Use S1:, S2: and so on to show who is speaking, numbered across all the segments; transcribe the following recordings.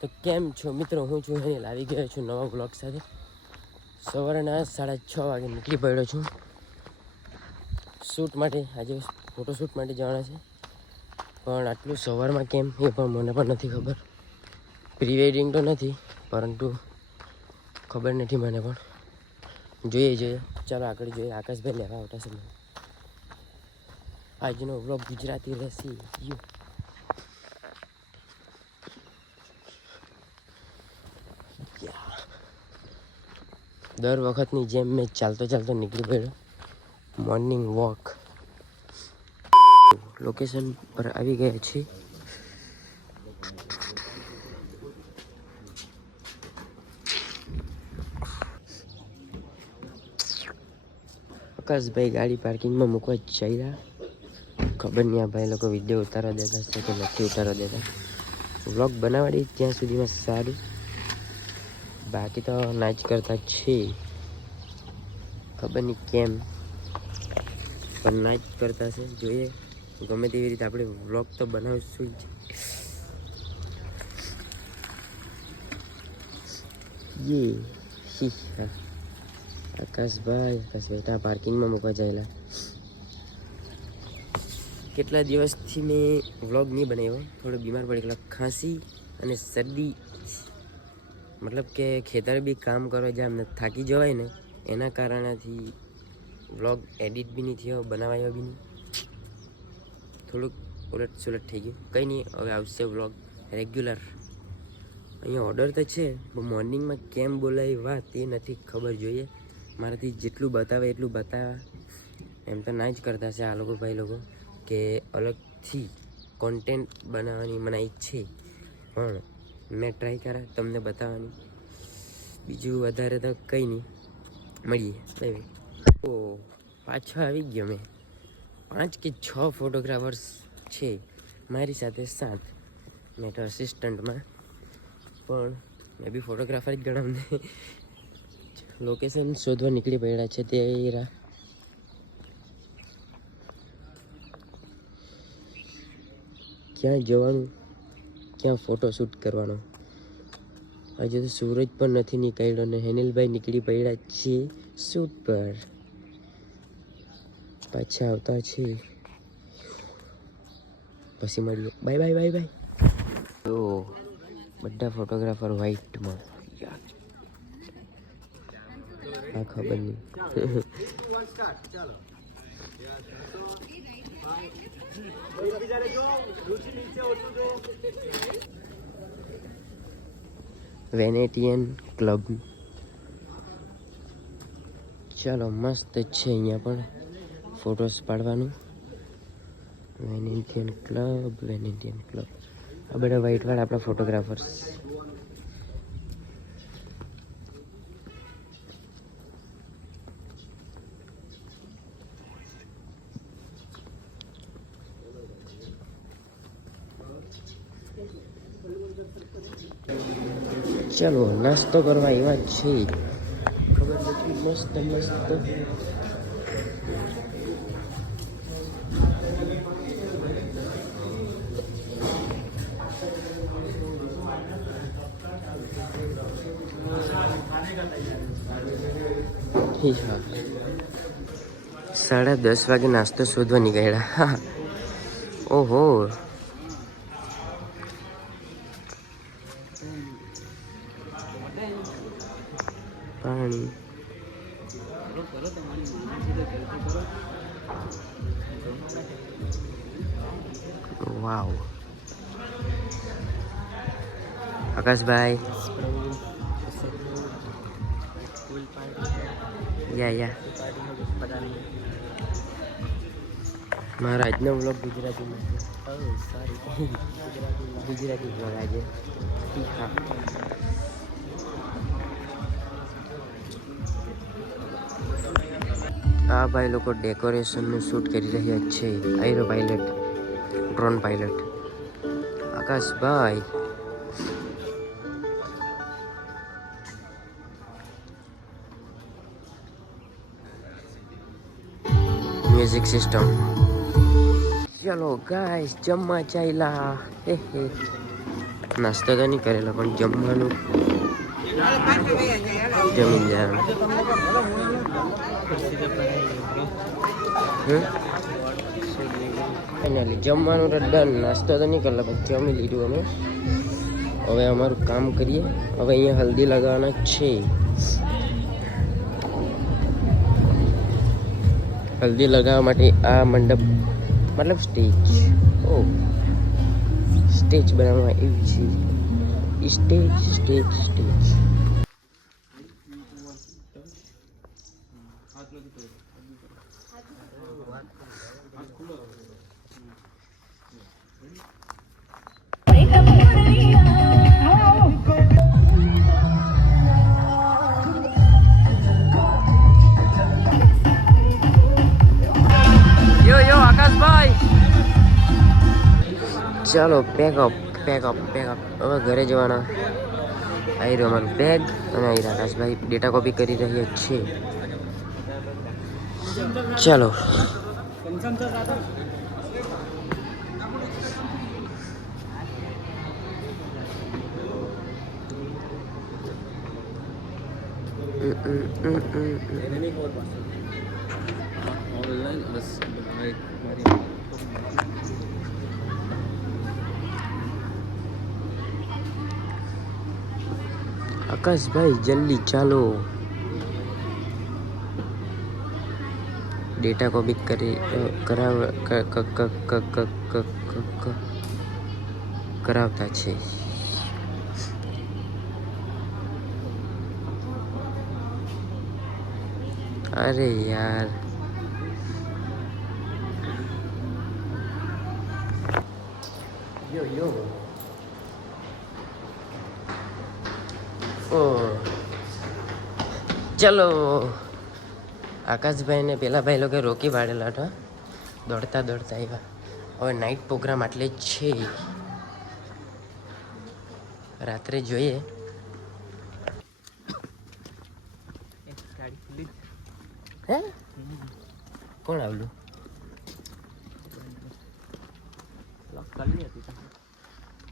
S1: તો કેમ છો? મિત્રો, હું છું હેનિલ આવી ગયો છું નવા બ્લોગ સાથે. સવારના સાડા છ વાગે નીકળી પડ્યો છું. શૂટ માટે, આજે ફોટોશૂટ માટે જવાના છે. પણ આટલું સવારમાં કેમ એ પણ મને પણ નથી ખબર. પ્રી વેડિંગ તો નથી, પરંતુ ખબર નથી મને પણ. જોઈએ જોઈએ. ચાલો આગળ જોઈએ. આકાશભાઈ લેવા આવતા છે આજનો વ્લોગ ગુજરાતી રહેશે. યુ. દર વખતની જેમ મેં ચાલતો ચાલતો નીકળી પડ્યો મોર્નિંગ વોક લોકેશન પર આવી ગયા છીએ. આકાશભાઈ ગાડી પાર્કિંગમાં મૂકવા જઈ રહ્યા ખબર નહીં આ ભાઈ લોકો વીડિયો ઉતારવા દેતા છે કે નથી ઉતારવા દેતા. વ્લોગ બનાવાડી ત્યાં સુધીમાં સારું. બાકી તો ના જ કરતા છે. ખબર નહીં કેમ. પણ નાચ કરતા છે. જોઈએ, ગમે તેવી રીતે આપણે વ્લોગ તો બનાવીશું જ. યે, હી, હા. આકાશભાઈ આકાશભાઈ ત્યાં પાર્કિંગમાં મૂકવા જાયેલા. કેટલા દિવસથી મેં વ્લોગ નહીં બનાવ્યો? થોડો બીમાર પડી ગયેલો ખાંસી અને શરદી મતલબ કે ખેતર બી કામ કરો જે અમને થાકી જવાય ને, એના કારણેથી વ્લોગ એડિટ બી નહીં થયો, બનાવાયો બી નહીં. થોડુંક ઉલટ સુલટ થઈ ગયું. કંઈ નહીં, હવે આવશે વ્લોગ રેગ્યુલર. અહીંયા ઓર્ડર તો છે, પણ મોર્નિંગમાં કેમ બોલાવી વાત એ નથી ખબર જોઈએ. મારાથી જેટલું બતાવે એટલું બતાવે. એમ તો ના જ કરતા છે આ લોકો ભાઈ લોકો, કે અલગથી કોન્ટેન્ટ બનાવવાની મને છે પણ મેં ટ્રાય કરા, તમને બતાવવાની. બીજું વધારે તો કંઈ નહીં. મળીએ. ઓ, પાછો આવી ગયો મેં. પાંચ કે છ ફોટોગ્રાફર્સ છે મારી સાથે સાત. મેં તો અસિસ્ટન્ટમાં પણ મેં બી ફોટોગ્રાફર જ ગણાવને લોકેશન શોધવા નીકળી પડ્યા છે તે રા ક્યાં જવાનું? ક્યાં ફોટો શૂટ કરવાનો? આજે તો સૂરજ પણ નથી નીકળ્યો ને હેનિલભાઈ નીકળી પડ્યા છે શૂટ પર. પાછા આવતા છે. પછી મળીએ. બાય બાય બાય બાય તો બધા ફોટોગ્રાફર વ્હાઈટમાં આ ખબર નહીં. વેનેટિયન ક્લબ. ચાલો, મસ્ત છે અહીંયા પણ ફોટોસ પાડવાનું. Venetian club Venetian club. આ બધા વ્હાઈટવાળા આપણા ફોટોગ્રાફર્સ ચલો, નાસ્તો કરવા એવા છે. ખબર નથી, મસ્ત મસ્ત. સાડા દસ વાગે નાસ્તો શોધવા નીકળ્યા. ઓહો. પાણી વાવ આકાશભાઈ યા યા મારા આજનો વ્લોગ ગુજરાતીમાં છે સોરી ગુજરાતી વ્લોગ આજે હા આ ભાઈ લોકો ડેકોરેશનનું શૂટ કરી રહ્યા છે. આયરો pilot drone pilot આકાશભાઈ music system ચલો ગાઈસ જમવા ચાલ્યા હે હે. નાસ્તો તો નહીં કરેલો, પણ જમવાનું. જમી જાય ફાઇનલી જમવાનું તો ડન નાસ્તો તો નહીં કરેલો પણ જમી લીધું અમે હવે અમારું કામ કરીએ. હવે અહીંયા હલ્દી લગાવવાના છે. હલ્દી લગાવવા માટે આ મંડપ, મતલબ સ્ટેજ. ઓ. સ્ટેજ બનાવવામાં એવી છે. Stage stage stage. Yo yo આકાશભાઈ. ચાલો પેકઅપ પેકઅપ પેકઅપ હવે ઘરે જવાના. આવી રહ્યો અમારું બેગ અને આવી રહ્યા આકાશભાઈ ડેટા કોપી કરી રહ્યા છે. ચલો આકાશભાઈ જલ્દી ચાલો ડેટા કોપી કરી કરાવ કરાવતા છે અરે યાર યો યો ઓ ચલો આકાશભાઈને પેલા ભાઈ લોકો રોકી પાડેલા હતા. દોડતા દોડતા આવ્યા હવે નાઇટ પ્રોગ્રામ આટલે જ છે. રાત્રે જોઈએ. હે? કોણ આવલું?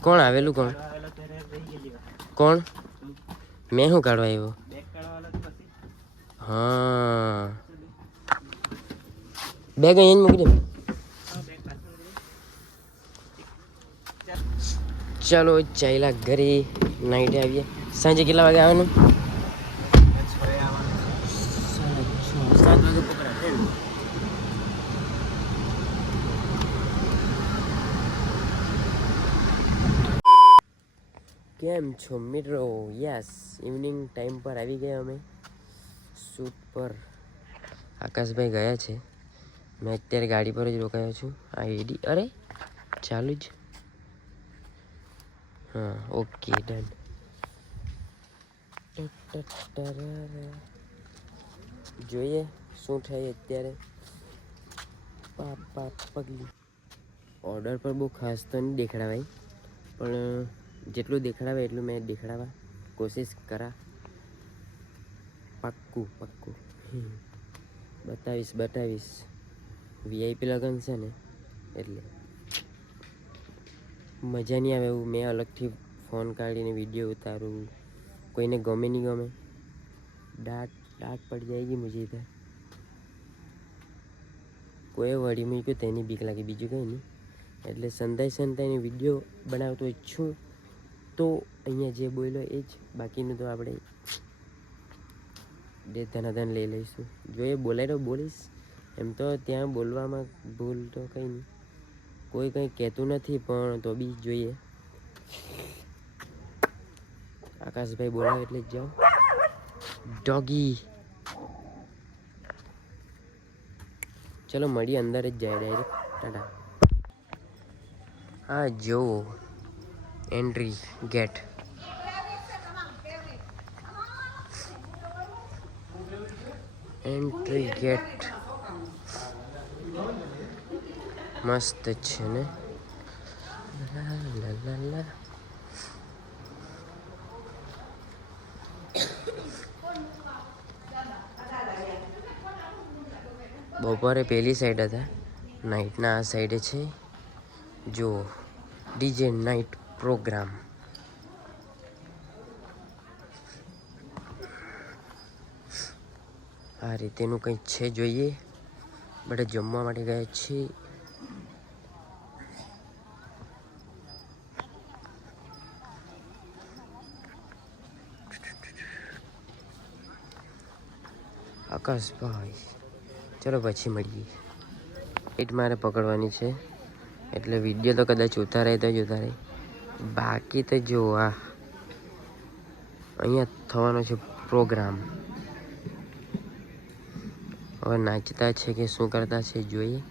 S1: કોણ આવેલું કોણ? કોણ? મેં શું કાઢવા આવ્યો હા. બેગ અહીં મૂકી દે ચાલો ચાલ્યા ઘરે નાઈટે આવીએ સાંજે કેટલા વાગે આવવાનું કેમ છો મિત્રો? યસ ઇવનિંગ ટાઈમ પર આવી ગયા અમે. શૂટ પર. આકાશભાઈ ગયા છે. મેં અત્યારે ગાડી પર જ રોકાયો છું. આ એડી અરે, ચાલુ જ. હા ઓકે ડન જોઈએ શું થાય અત્યારે. પાપા પગલી. ઓર્ડર પર બહુ ખાસ તો નહીં દેખાડાવાય. પણ જેટલું દેખાડાવે એટલું મેં દેખાડવા કોશિશ કરા. પાક્કું પાક્કું. બતાવીશ બતાવીશ. વીઆઈપી લગન છે ને, એટલે મજા નહીં આવે એવું. મેં અલગથી ફોન કાઢીને વીડિયો ઉતારું. કોઈને ગમે નહીં ગમે. ડાટ ડાટ પડી જાયગી મુझे ઇધર કોઈ વળી મૂક્યું તેની બીક લાગે, બીજું કંઈ નહીં. એટલે સંતાઈ સંતાઈને વીડિયો બનાવતો ઈચ્છું તો અહીંયા જે બોલ્યો એ જ. બાકીનું તો આપણે જે ધનાધન લઈ લઈશું. જો એ બોલાય તો બોલીશ. એમ તો ત્યાં બોલવામાં ભૂલ તો કંઈ નહીં કોઈ કંઈ કહેતું નથી, પણ તો બી જોઈએ. આકાશભાઈ બોલાવે એટલે જ જાઓ. ડોગી. ચલો મળીએ અંદર જ જાય ડાયરેક્ટ ટાટા. હા જો એન્ટ્રી ગેટ એન્ટ્રી ગેટ મસ્ત છે ને? બપોરે પેલી સાઈડ હતા. નાઇટના આ સાઈડે છે. જો ડીજે નાઇટ પ્રોગ્રામ આ રીતેનું કંઈક છે જોઈએ. બધા જમવા માટે ગયા છીએ. આકાશભાઈ. ચલો પછી મળીએ. એટ મારે પકડવાની છે. એટલે વીડિયો તો કદાચ ઉતારે તો જ ઉતારે બાકી તો જો, આ અહીંયા થવાનો છે પ્રોગ્રામ હવે નાચતા છે કે શું કરતા છે જોઈએ.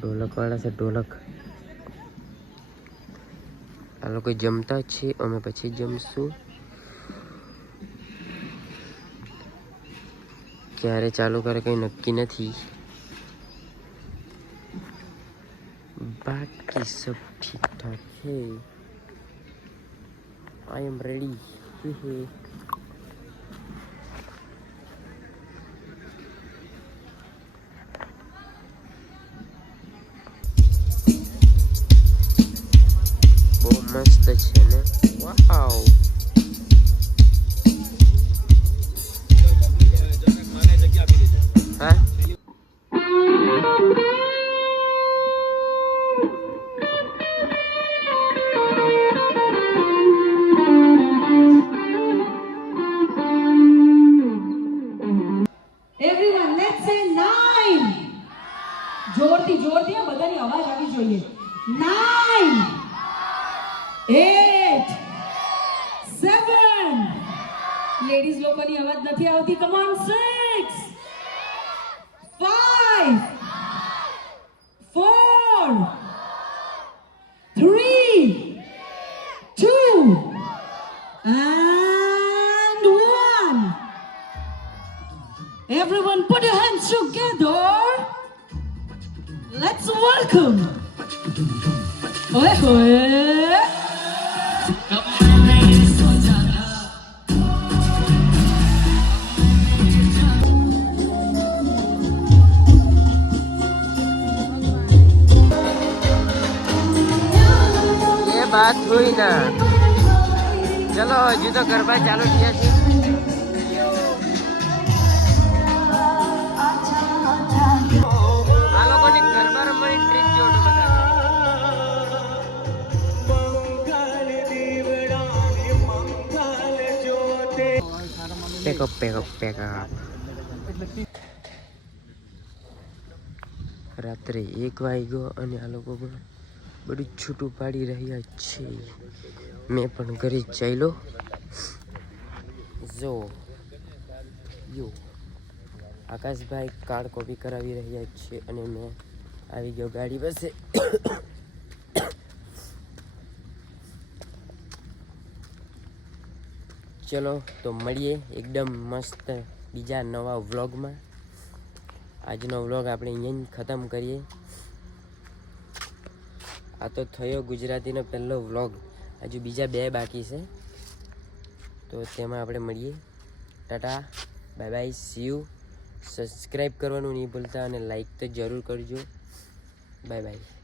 S1: ઢોલકવાળા છે, ઢોલક. આ લોકો જમતા છે, અમે પછી જમશું. ક્યારે ચાલુ કરે કંઈ નક્કી નથી. બાકી સબ ઠીક ઠાક છે આઈ એમ રેડી હે.
S2: એટ સેવન લેડીઝ લોકોની અવાજ નથી આવતી. કમાન સિક્સ
S1: બાત हुई ના. ચલો, હજુ તો ગરબા ચાલુ થયા છે. આ ગરબા રમવાની ટ્રીક પેકઅપ પેકઅપ પેકઅપ રાત્રે એક વાગ્યો અને આ લોકો પણ બધું છૂટું પાડી રહ્યા છે. મેં પણ ઘરે ચાલ્યો. જો, યો, આકાશભાઈ કાર્ડ કોપી કરાવી રહ્યા છે અને મેં આવી ગયો ગાડી પાસે. ચલો, તો મળીએ એકદમ મસ્ત બીજા નવા વ્લોગમાં આજનો વ્લોગ આપણે અહીંયા ખતમ કરીએ. આ તો થયો ગુજરાતીનો પહેલો વ્લોગ. હજુ બીજા બે બાકી છે. તો તેમાં આપણે મળીએ. Tata. Bye bye. See you subscribe કરવાનું નહીં ભૂલતા અને લાઈક તો જરૂર કરજો. Bye bye.